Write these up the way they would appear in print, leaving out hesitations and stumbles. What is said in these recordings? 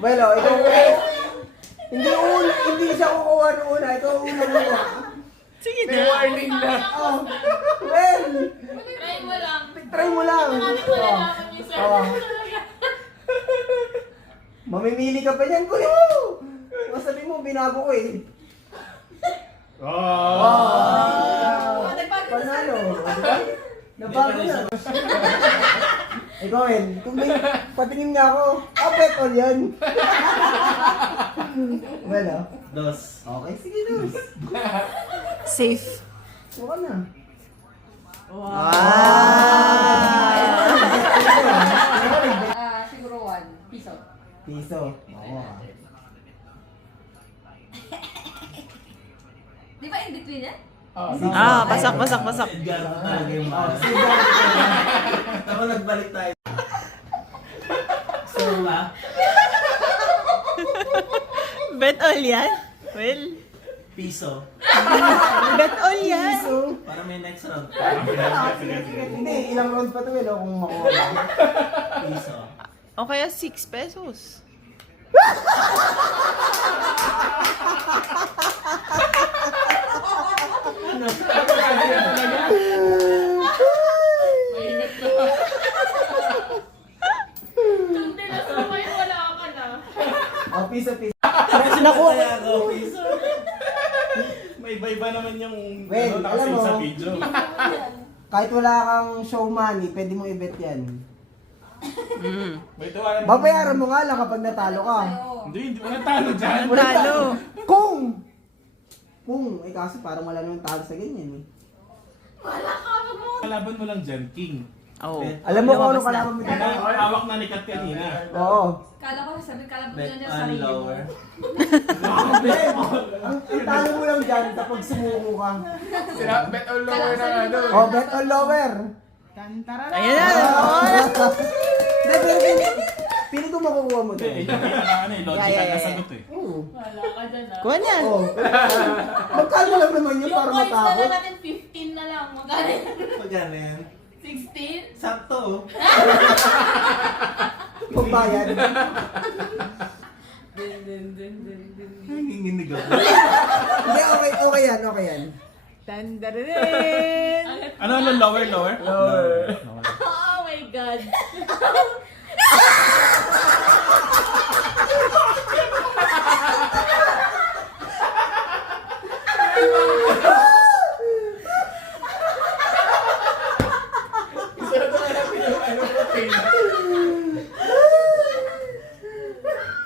Well, ikaw hindi siya kukuha nung una. Ikaw una. Sige May na. warning na. Oh. Well, Try mo lang. try mo lang. Marami ko nalaman niyo sa Oh. Mamimili ka pa niyan, kuya mo! Masabi mo, binago ko eh. Oh. Panalo. Diba? Nabago na. Ikaw, El, kung may patingin nga ako, bet all yan. Well, oh. Dos. Okay, sige, Luz. Safe. Suka na. Wow. Siguro 1 piso. Piso. Oo. Di ba in between yan? Pasak. Edgar ko talaga yung mga. Ako nagbalik tayo. So, Bet all yan? Well, piso. bet all yan. Piso. Para may next round. Hindi, ilang round pa to eh, no, kung makuha lang. Piso. O kaya 6 pesos. Hindi na sumay, wala ka na. Oh, piso. Nakuha. Kaya ako, piso. May iba-iba naman yung Well, alam mo, sa video. kahit wala kang show money, pwede mo i-bet yan. May tawanan. Babayaran mo nga lang kapag natalo ka. Hindi mo natalo dyan. Ang talo. Kung, kaso parang wala namang talo sa ganyan eh. Wala ka, wag mo. Kalaban mo lang dyan, King. Oh. Alam mo kung ano Lumabas na. kalaban mo dito? Hawak na ni Kat kanina. Oo. Kala ko sabi, kala mo Bet dyan yung on sarili mo. lower. Ang talo mo lang dyan kapag sumuko ka. Sira, bet all lower na ano. Oh, bet on lower. Ayan na. Oh. Hindi, pero pili ko makukuha mo Hindi, to. yung pinaka logical na sagot eh. Oo. Wala ka dyan ah. Kuha na. Oo. Magkano lang naman yun Yung para coins na matakot? lang natin 15 na lang. Magkano yan? Magkano yan? 16? Sakto oh. Magbayad. Din. Nanginginig ako. Hindi, okay yan. Tandarin. Ano, lower? Lower. Oh my God.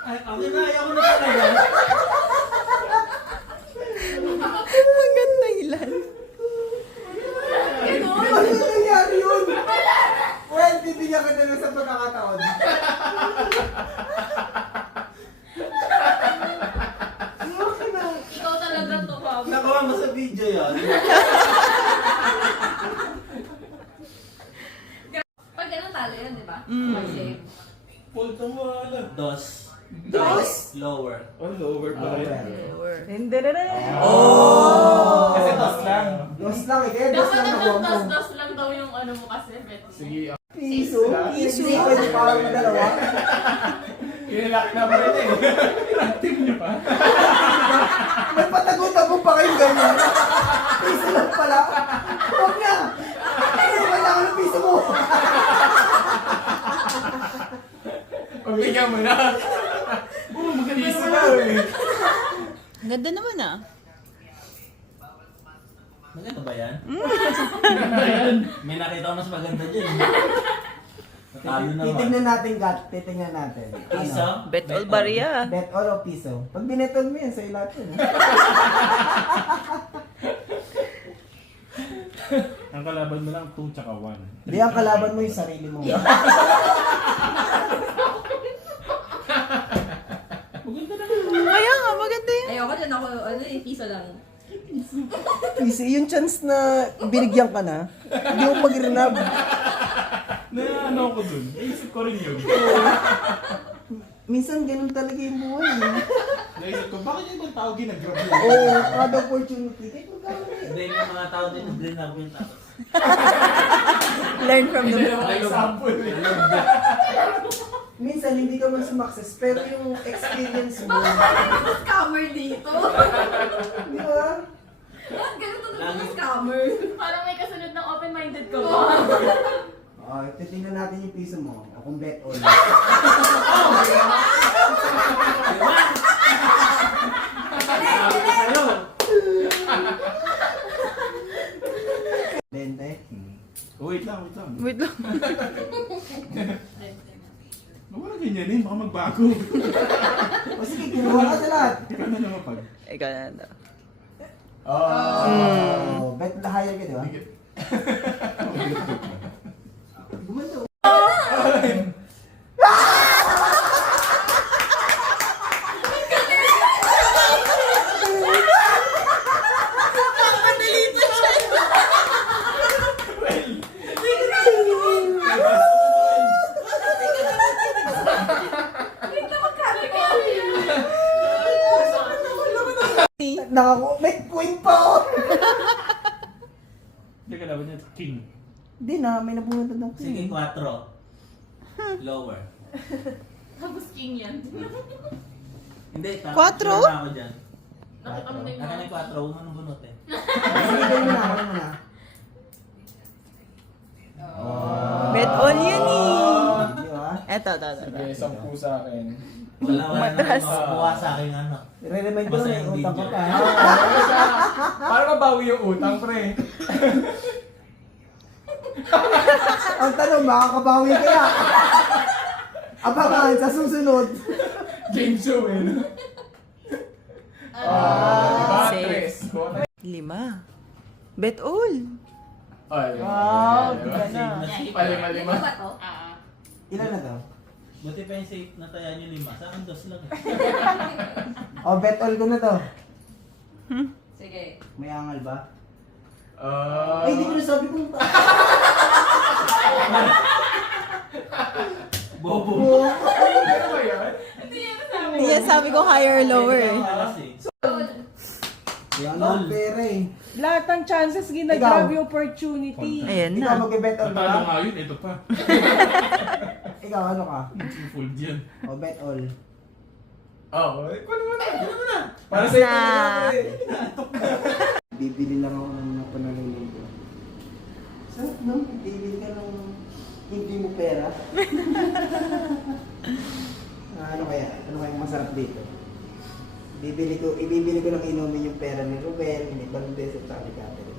Ay, okay na, ayaw ko na talaga. Hanggang Thailand. Ano nangyari yun? Well, bibigyan ka na lang sa pagkakataon. Ikaw talaga to, Bob. Nakuha mo sa video yan. Pag ganun talo yun, di ba? Mm. Save. Pulto mo, ano. Dos. Lower. Oh, lower pa rin. Tandarin. Kasi dos lang. Dos lang eh, kaya dos Dapat lang nakuha mo. dos lang daw yung ano mo kasi, bet. Sige, Piso? Hindi pwede parang dalawa. kinilaki na pa rin eh. Active niyo pa. May patago-tago pa kayong ganyan. Piso lang pala. Huwag na! Ano kailangan ng piso mo? Pabigyan mo na. Maganda Piso naman daw eh. Ang ganda naman ah. Maganda ba yan? May nakita ko mas maganda dyan. Natalo naman. Titignan natin, Kat. Titignan natin. Piso? Bet all barya. Bet all o piso? Pag binetol mo yan, sa'yo lahat yun. Ha? Ang kalaban mo lang 2 tsaka 1. Hindi, ang kalaban mo yung sarili mo. Kaya nga, maganda yan. Ayoko dyan ako, piso lang. Piso, yung chance na binigyan ka na, hindi mo mag-renab. Ano ko dun? Naisip ko rin yun. Minsan ganun talaga yung buhay. Naisip ko, bakit yung ibang tao ginagrab yun? Oo, kada opportunity. Kahit magkano na Hindi, may mga tao din na green up yung tapos. Learn from the Example eh. minsan hindi ka man sumakses, pero yung experience mo, Bakit scammer dito? di ba? Bakit ganito na mga scammer? Parang may kasunod ng open-minded ka ba? Titingnan natin yung piso mo. Kung bet all. Sa'yo. Bente. Wait lang. Wait lang. Wala ganyan baka magbago. O sige, kinuha ka sa lahat. Ikaw na naman pag. Ikaw na daw. Bet na higher ka, di ba? Gumanto. May point pa ako. Hindi ka laban niya, king. Hindi na, may nabunod na daw. Sige, 4. Lower. Tapos king yan. Hindi, Quatro? sure na ako dyan. Nakita mo na yung Akin yung 4, unang bunot eh. Sige, mo na, ako na. Bet all yun eh. Di ba? Eto. Sige, 10 sa akin. Wala Matras. naman makukuha sa akin ano. Re-remind ko Basta na yung yung utang ka video. pa. Para mabawi yung utang, pre. Ang tanong, makakabawi kaya? Abangan sa susunod. Game show eh. No? Safe. 3. 5. Bet all. Ay, Wow, diba? di ka na. Palima. Ito ba to? Ilan na to? Buti pa yung safe na taya nyo 5. Sa akin 2 lang eh. O, bet all ko na to. Sige. May angal ba? Ah. Ay, hindi ko na sabi kung... Bobo. Ano ba yan? Hindi yan sabi. Hindi yan sabi ko higher or lower eh. Alas eh. Yan ang pera eh. Lahat ng chances Ikaw. ginagrab yung opportunity. Ayan Ikaw na. mag-bet all ka Natalo ba? nga yun, ito pa. Ikaw, ano ka? Fold yan. O, bet all. Oo, kuno mo na. Para sa'yo Na. pre. Bibili lang ako ng panalangin ko. Sarap no? Bibili ka ng hindi mo pera. Ano kaya? Ano kaya masarap dito? Ibibili ko ng inumin yung pera ni Ruben, ni Valdez at saka ni Catherine.